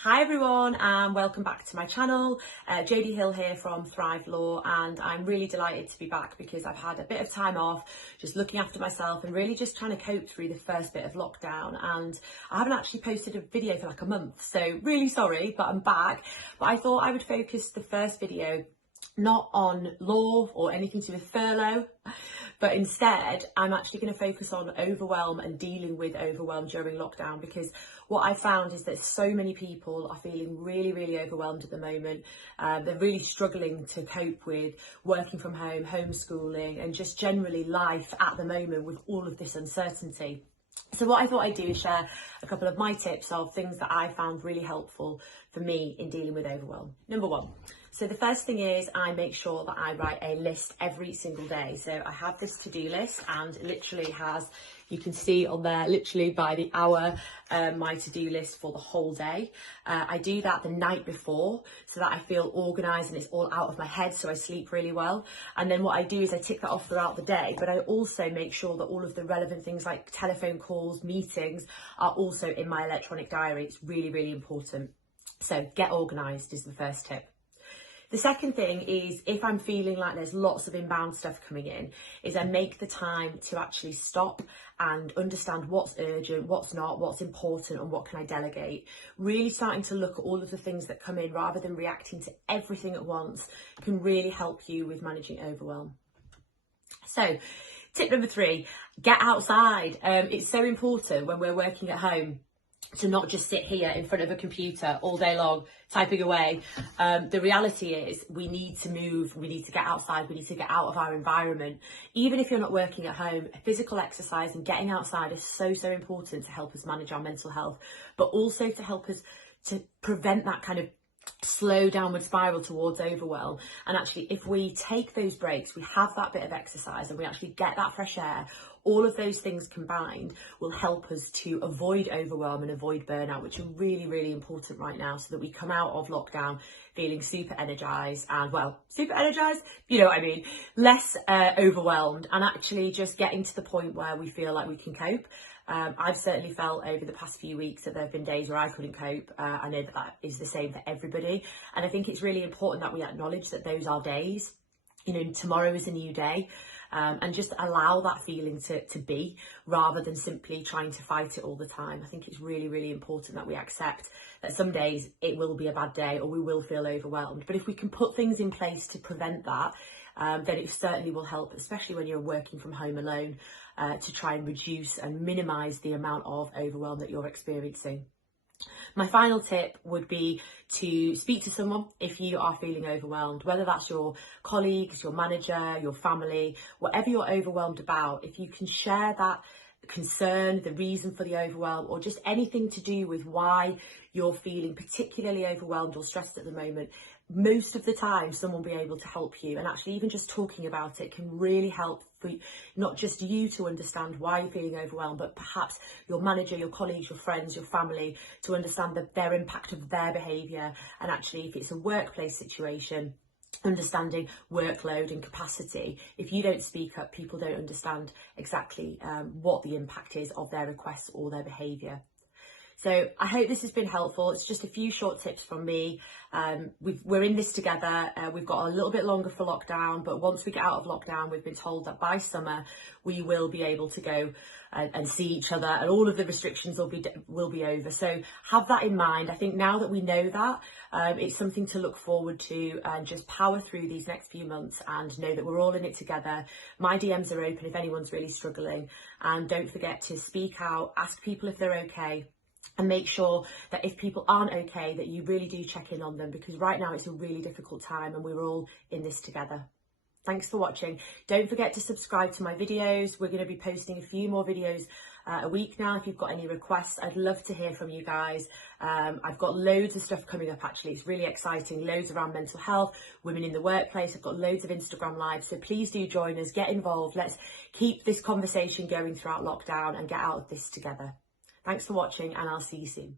Hi everyone and welcome back to my channel. Jodie Hill here from Thrive Law, and I'm really delighted to be back because I've had a bit of time off just looking after myself and really just trying to cope through the first bit of lockdown, and I haven't actually posted a video for like a month, so really sorry, but I'm back. But I thought I would focus the first video not on law or anything to do with furlough, but instead I'm actually going to focus on overwhelm and dealing with overwhelm during lockdown, because what I found is that so many people are feeling really overwhelmed at the moment. They're really struggling to cope with working from home, homeschooling, and just generally life at the moment with all of this uncertainty. So what I thought I'd do is share a couple of my tips of things that I found really helpful for me in dealing with overwhelm. Number one. So the first thing is I make sure that I write a list every single day. So I have this to-do list, and it literally has, you can see on there, literally by the hour, my to-do list for the whole day. I do that the night before so that I feel organised and it's all out of my head, so I sleep really well. And then what I do is I tick that off throughout the day, but I also make sure that all of the relevant things like telephone calls, meetings are also in my electronic diary. It's really important. So get organised is the first tip. The second thing is, if I'm feeling like there's lots of inbound stuff coming in, is I make the time to actually stop and understand what's urgent, what's not, what's important, and what can I delegate. Really starting to look at all of the things that come in rather than reacting to everything at once can really help you with managing overwhelm. So tip number 3, get outside. It's so important when we're working at home to not just sit here in front of a computer all day long typing away. The reality is we need to move, we need to get outside, we need to get out of our environment. Even if you're not working at home, physical exercise and getting outside is so important to help us manage our mental health, but also to help us to prevent that kind of slow downward spiral towards overwhelm. And actually, if we take those breaks, we have that bit of exercise and we actually get that fresh air, all of those things combined will help us to avoid overwhelm and avoid burnout, which are really important right now, so that we come out of lockdown feeling super energized, you know what I mean, less overwhelmed, and actually just getting to the point where we feel like we can cope. I've certainly felt over the past few weeks that there have been days where I couldn't cope. I know that is the same for everybody. And I think it's really important that we acknowledge that those are days. You know, tomorrow is a new day, and just allow that feeling to be, rather than simply trying to fight it all the time. I think it's really important that we accept that some days it will be a bad day or we will feel overwhelmed. But if we can put things in place to prevent that, then it certainly will help, especially when you're working from home alone, to try and reduce and minimise the amount of overwhelm that you're experiencing. My final tip would be to speak to someone if you are feeling overwhelmed, whether that's your colleagues, your manager, your family, whatever you're overwhelmed about. If you can share that concern, the reason for the overwhelm, or just anything to do with why you're feeling particularly overwhelmed or stressed at the moment, most of the time someone will be able to help you. And actually, even just talking about it can really help for not just you to understand why you're feeling overwhelmed, but perhaps your manager, your colleagues, your friends, your family, to understand their impact of their behaviour. And actually, if it's a workplace situation, understanding workload and capacity. If you don't speak up, people don't understand exactly what the impact is of their requests or their behaviour. So I hope this has been helpful. It's just a few short tips from me. We're in this together. We've got a little bit longer for lockdown, but once we get out of lockdown, we've been told that by summer we will be able to go and see each other, and all of the restrictions will be over. So have that in mind. I think now that we know that, it's something to look forward to, and just power through these next few months and know that we're all in it together. My DMs are open if anyone's really struggling, and don't forget to speak out, ask people if they're okay. And make sure that if people aren't okay, that you really do check in on them, because right now it's a really difficult time and we're all in this together. Thanks for watching. Don't forget to subscribe to my videos. We're going to be posting a few more videos a week now. If you've got any requests, I'd love to hear from you guys. I've got loads of stuff coming up, actually. It's really exciting. Loads around mental health, women in the workplace. I've got loads of Instagram lives. So please do join us, get involved. Let's keep this conversation going throughout lockdown and get out of this together. Thanks for watching, and I'll see you soon.